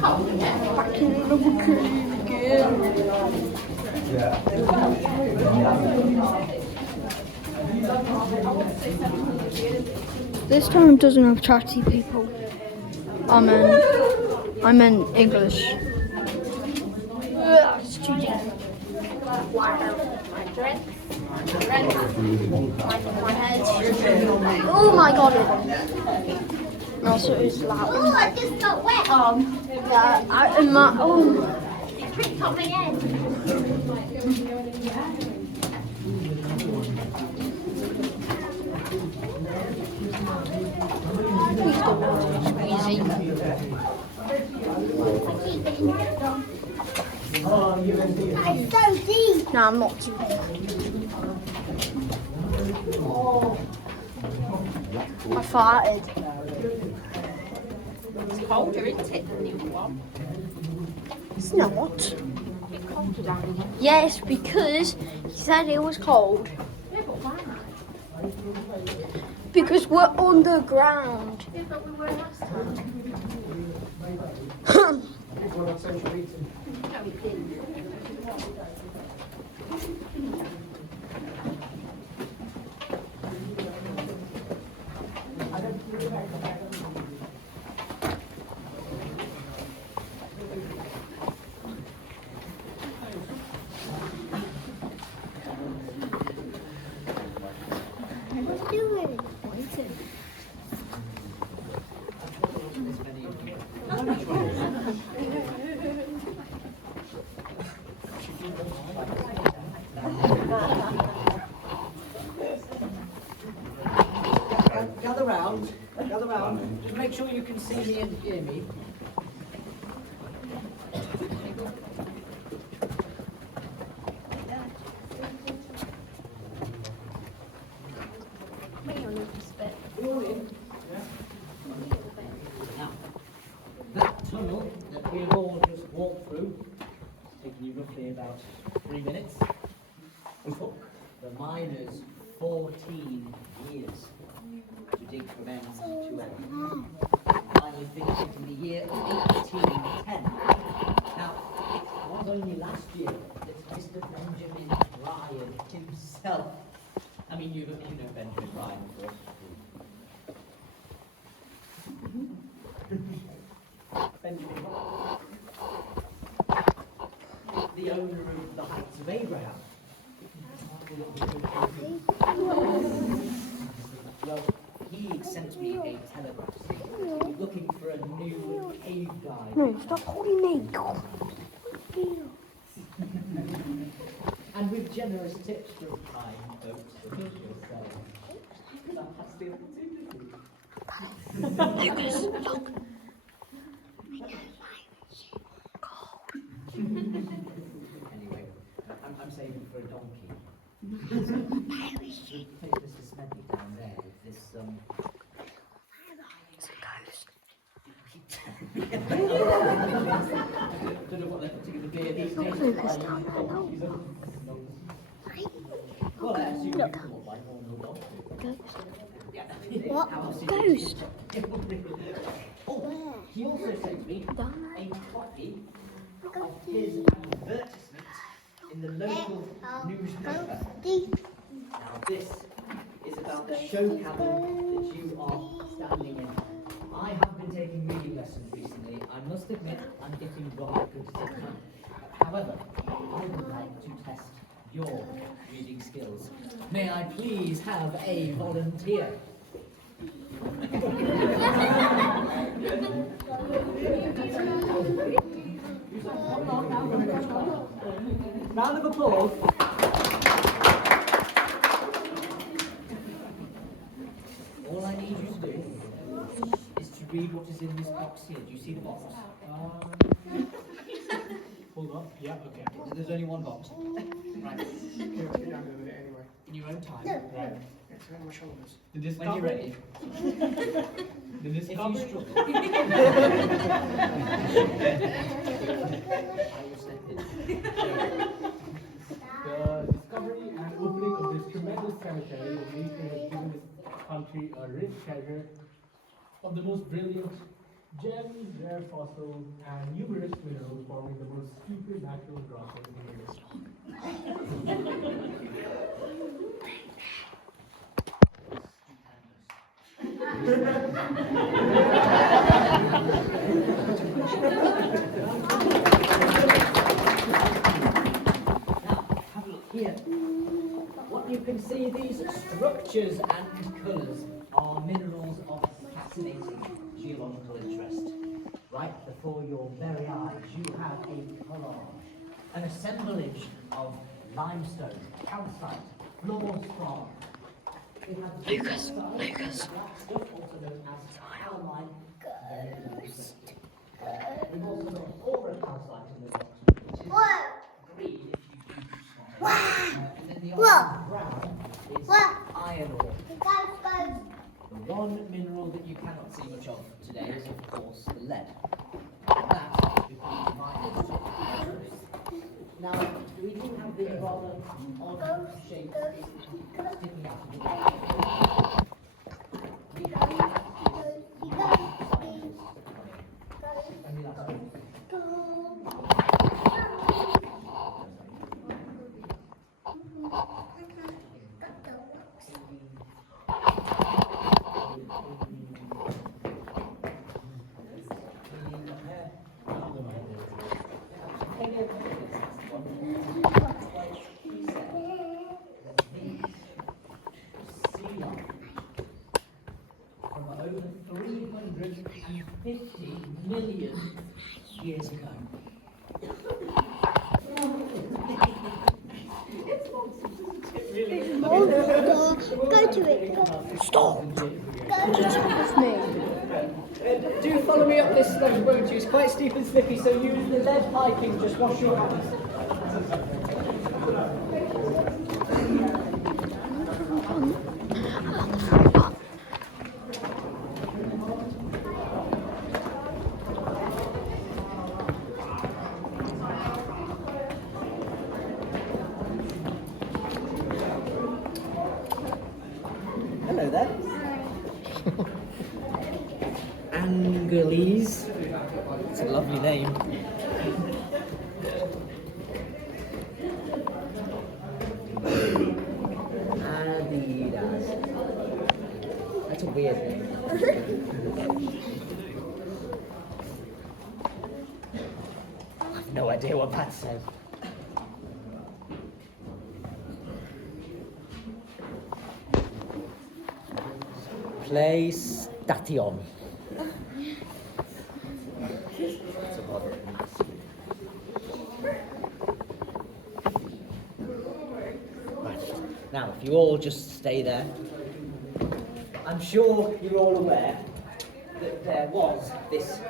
Back in another cave again. This time it doesn't have chatty people. I meant English. Student. Oh my god. Also, it's loud. Oh, I just got wet. Yeah, in my It tripped on my head. That is so deep. No, I'm not too. I farted. It's colder, isn't it, than the other one? It's not. A bit colder down here. Yes, because he said it was cold. Yeah, but why? Because we're underground. Yeah, but we were last time. No, we didn't. What's doing? Gather round. Just make sure you can see me and hear me. Now, that tunnel that we've all just walked through, it's taken you roughly about 3 minutes, took the miners 14 years to dig from end to end. Finally finished in the year 1810. Now, it was only last year that Mr. Benjamin Ryan himself, I mean, you know Benjamin Ryan, of course. Benjamin Ryan, the owner of the Heights of Abraham. Well, he sent me a telegram saying he's looking for a new cave guide. No, stop calling me. And with generous tips from kind folks such as yourself, that's the opportunity. Anyway, I'm saving for a donkey. Take Mr. Smedley down there with this, It's a ghost. I don't know what they're putting in the beer these days. Focus down there, no. Well, I assume you come up like normal donkey. Ghost. What? How else Ghost. Oh, he also sent me Down a copy of his advertisement in the local newspaper. Now this is about the show cabin that you are standing in. I have been taking reading lessons recently. I must admit I'm getting rather good at it. However, I would like to test your reading skills. May I please have a volunteer? Round of applause. All I need you to do is to read what is in this box here. Do you see the box? Hold on. Yeah, okay. There's only one box. Right. Here, get down with it anyway. In your own time. Right. It's on my shoulders. The When you're ready. The If you discovery. struggle, I will step in. The discovery and opening of this tremendous cemetery of nature has given this country a rich treasure of the most brilliant gems, rare fossils, and numerous minerals forming the most stupid natural grotto in the world. Now, have a look here. What you can see, these structures and colours are minerals of fascinating geological interest. Right before your very eyes, you have a collage, an assemblage of limestone, calcite, fluorspar. Lucas. Black stuff, also known as calamine. We've also got over calcite in the box, which is green if you do smile. And then the orange brown is iron ore. The one mineral that you cannot see much of today is, of course, the lead. That is because miners. Now, we do have the rather odd shape sticking out of the wall. We have this scientist. Only last week. From over 350 million years ago. Go to it. Stop. With me. Do follow me up this slope, won't you? It's quite steep and slippy, so use the lead piping, just wash your hands. Hello there. Angeles. It's a lovely name. Adidas. That's a weird name. I've no idea what that says. PlayStation. Right. Now, if you all just stay there, I'm sure you're all aware that there was this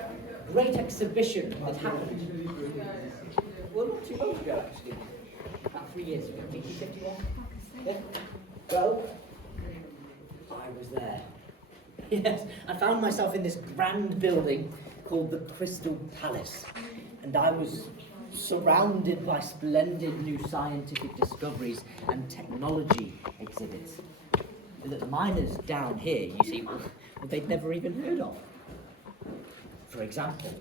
great exhibition that happened, well, not too long ago, actually, about 3 years ago, 1951. Yeah. Well, I was there. Yes, I found myself in this grand building called the Crystal Palace, and I was surrounded by splendid new scientific discoveries and technology exhibits that the miners down here, you see, well, they'd never even heard of. For example,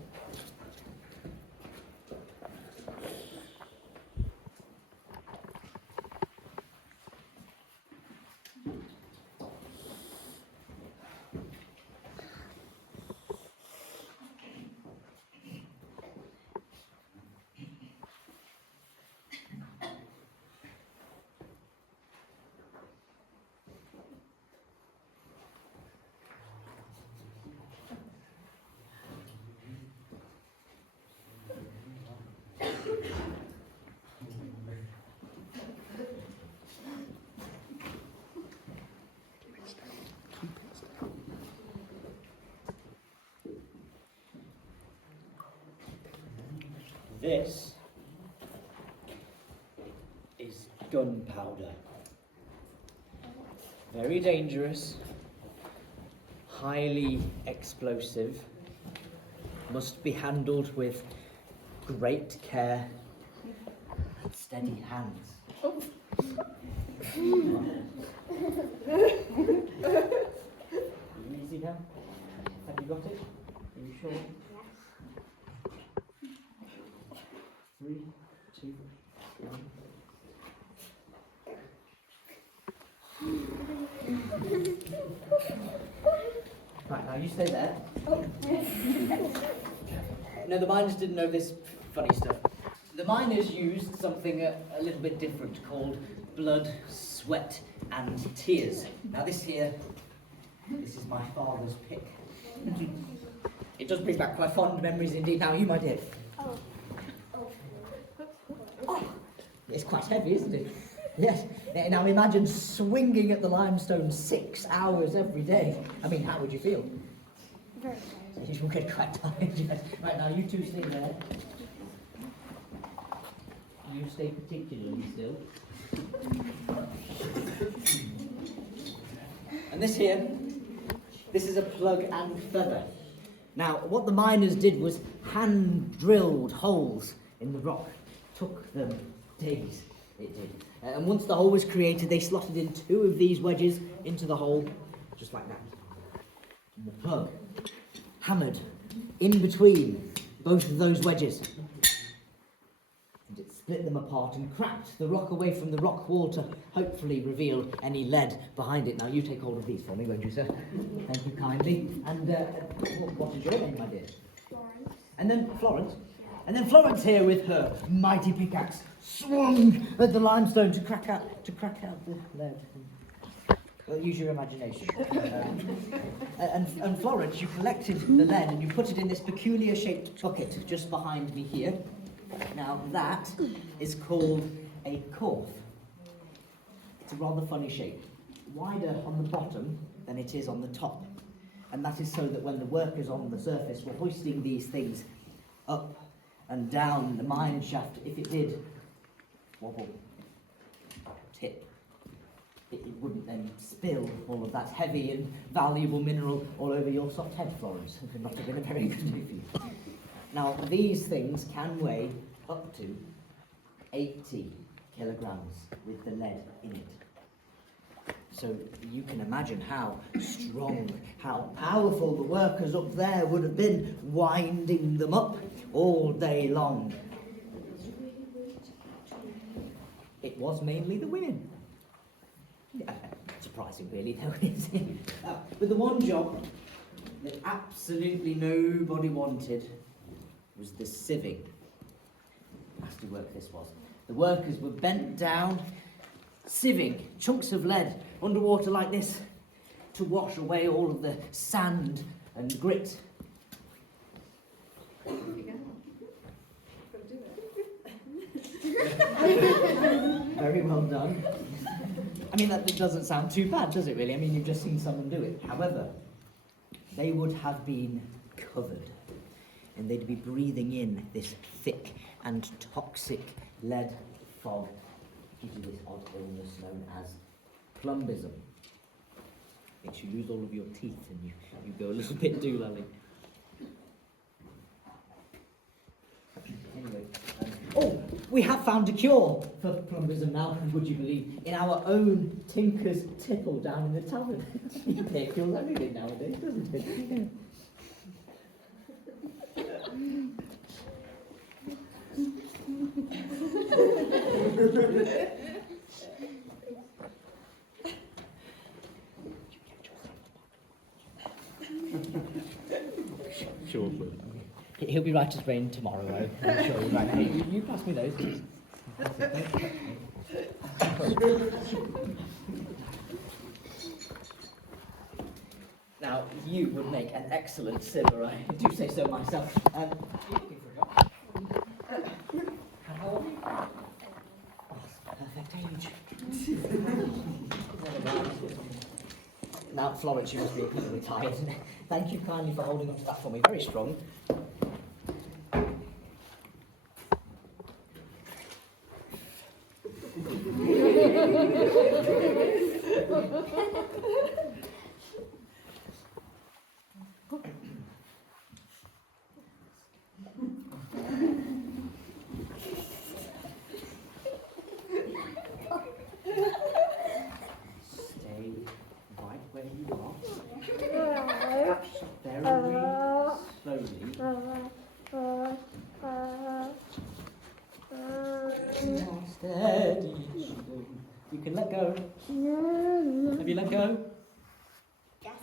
this is gunpowder. Very dangerous, highly explosive, must be handled with great care and steady hands. Easy now. Have you got it? Are you sure? 3, 2, 1. Right, now you stay there. No, the miners didn't know this funny stuff. The miners used something a little bit different called blood, sweat, and tears. Now this is my father's pick. It does bring back quite fond memories indeed. Now you, my dear. Oh, it's quite heavy, isn't it? Yes. Now imagine swinging at the limestone 6 hours every day. I mean, how would you feel? Very You will get quite tired, yes. Right, now you two stay there. You stay particularly still. And this is a plug and feather. Now, what the miners did was hand-drilled holes in the rock. Took them days, it did. And once the hole was created, they slotted in 2 of these wedges into the hole, just like that. And the plug hammered in between both of those wedges. And it split them apart and cracked the rock away from the rock wall to hopefully reveal any lead behind it. Now you take hold of these for me, won't you, sir? Thank you kindly. And what is your name, my dear? Florence. And then Florence. And then Florence here with her mighty pickaxe swung at the limestone to crack out the lead. Well, use your imagination. And Florence, you collected the lead and you put it in this peculiar shaped bucket just behind me here. Now that is called a corf. It's a rather funny shape, wider on the bottom than it is on the top. And that is so that when the workers on the surface were hoisting these things up and down the mine shaft, if it did wobble, tip, it wouldn't then spill all of that heavy and valuable mineral all over your soft head, Florence. It would not have been a very good day for you. Now, these things can weigh up to 80 kilograms with the lead in it. So you can imagine how strong, how powerful the workers up there would have been, winding them up all day long. It was mainly the wind. Surprising, really, though, isn't it? But the one job that absolutely nobody wanted was the sieving. Nasty work this was. The workers were bent down, sieving chunks of lead underwater like this to wash away all of the sand and grit. Very well done. I mean, that doesn't sound too bad, does it really? I mean, you've just seen someone do it. However, they would have been covered, and they'd be breathing in this thick and toxic lead fog. Gives you this odd illness known as plumbism. Makes you lose all of your teeth and you go a little bit doolally. Anyway, oh, we have found a cure for plumbism now, would you believe, in our own Tinker's Tipple down in the tavern. It cures everything nowadays, doesn't it? Sure. He'll be right as rain tomorrow, though. I'm sure he's right. Hey, you pass me those. Now, you would make an excellent sieve, I do say so myself. How old are you? Oh, perfect age. Now, Florence, you must be equally tired. Thank you kindly for holding on to that for me. Very strong. Stay right where you are. Very slowly. You can let go. Have you let go? Yes.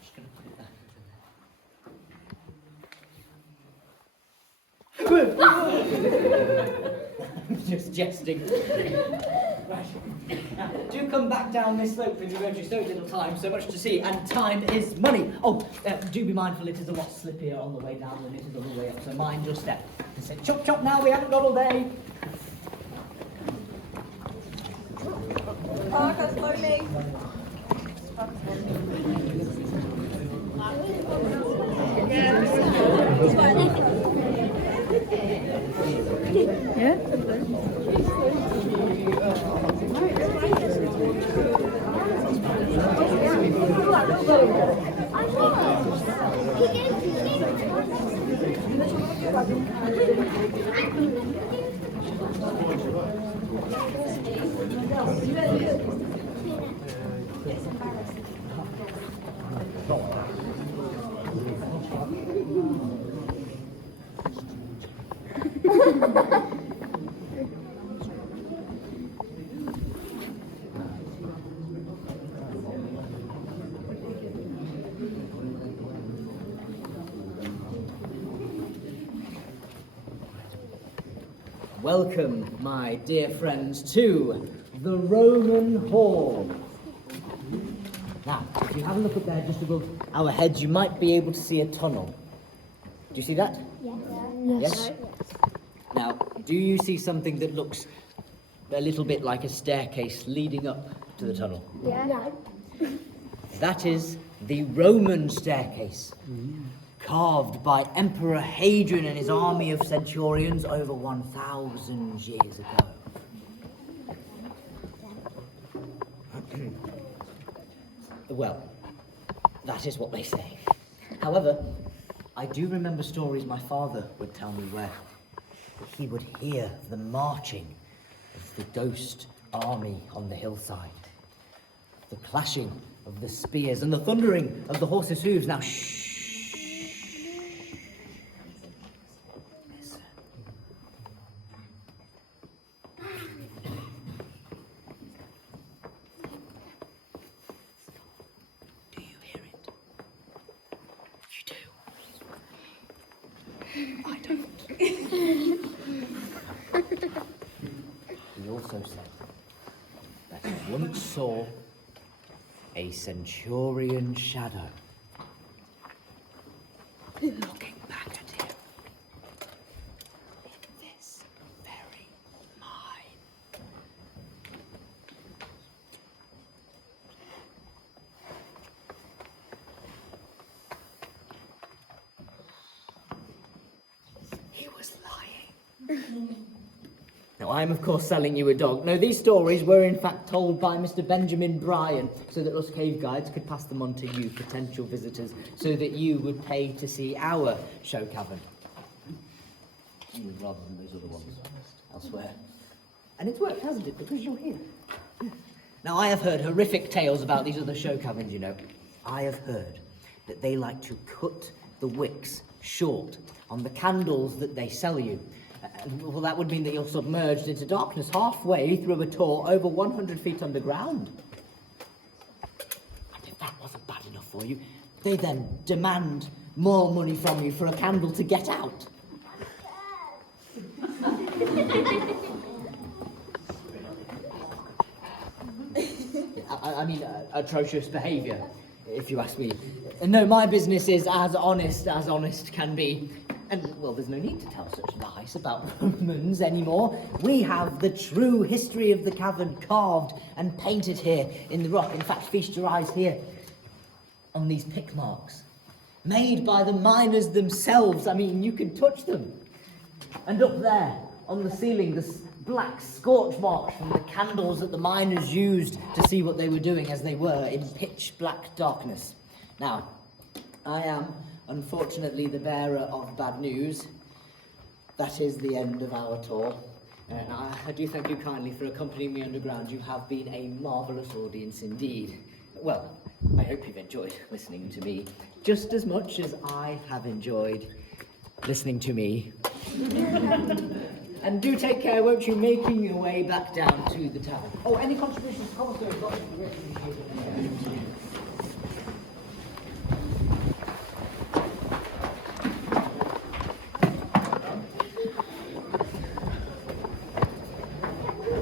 Just going to put it back over there. Just jesting. Right. Now, do come back down this slope with your so little time, so much to see, and time is money. Oh, do be mindful it is a lot slippier on the way down than it is on the way up, so mind your step. And say, chop chop now, we haven't got all day. Parker, slowly. Welcome, my dear friends, to the Roman Hall. Now, if you have a look up there just above our heads, you might be able to see a tunnel. Do you see that? Yes? Now, do you see something that looks a little bit like a staircase leading up to the tunnel? Yeah. That is the Roman staircase, carved by Emperor Hadrian and his army of centurions over 1,000 years ago. Well, that is what they say. However, I do remember stories my father would tell me where he would hear the marching of the ghost army on the hillside, the clashing of the spears and the thundering of the horses' hooves. Now, shh. Listen. Do you hear it? You do. I don't. He also said that he once saw a centurion shadow looking back at him in this very mine. He was lying. Now, I'm of course selling you a dog. No, these stories were in fact told by Mr. Benjamin Bryan, so that us cave guides could pass them on to you, potential visitors, so that you would pay to see our show cavern. Rather than those other ones elsewhere. And it's worked, hasn't it? Because you're here. Now, I have heard horrific tales about these other show caverns, you know. I have heard that they like to cut the wicks short on the candles that they sell you. Well, that would mean that you're submerged into darkness halfway through a tour over 100 feet underground. And if that wasn't bad enough for you, they then demand more money from you for a candle to get out. I mean, atrocious behaviour, if you ask me. No, my business is as honest can be. And, well, there's no need to tell such lies about Romans anymore. We have the true history of the cavern carved and painted here in the rock. In fact, feast your eyes here on these pick marks, made by the miners themselves. I mean, you can touch them. And up there, on the ceiling, the black scorch marks from the candles that the miners used to see what they were doing as they were in pitch black darkness. Now, I am unfortunately the bearer of bad news. That is the end of our tour. And I do thank you kindly for accompanying me underground. You have been a marvellous audience indeed. Well, I hope you've enjoyed listening to me just as much as I have enjoyed listening to me. And do take care, won't you, making your way back down to the tavern. Oh, any contributions to cobblestone?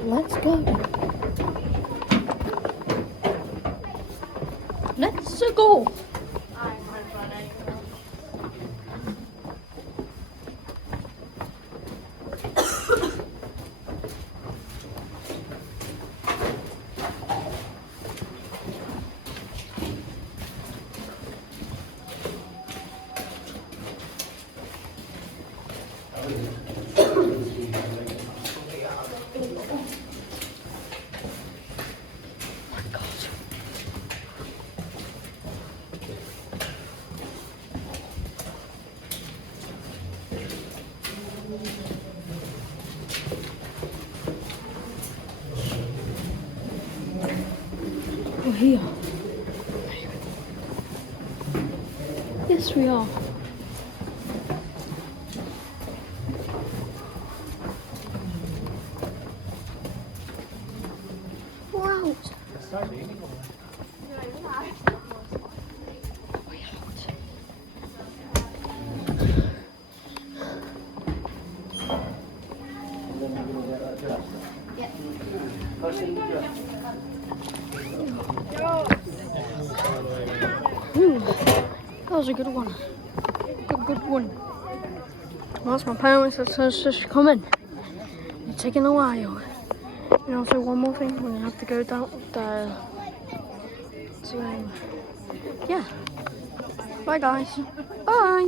Let's go. Let's go. We're here. Yes, we are. We're out. Ooh, that was a good one. Good one. That's my parents that says just come in. It's taking a while. And also one more thing, we're gonna have to go down there. So yeah. Bye guys. Bye.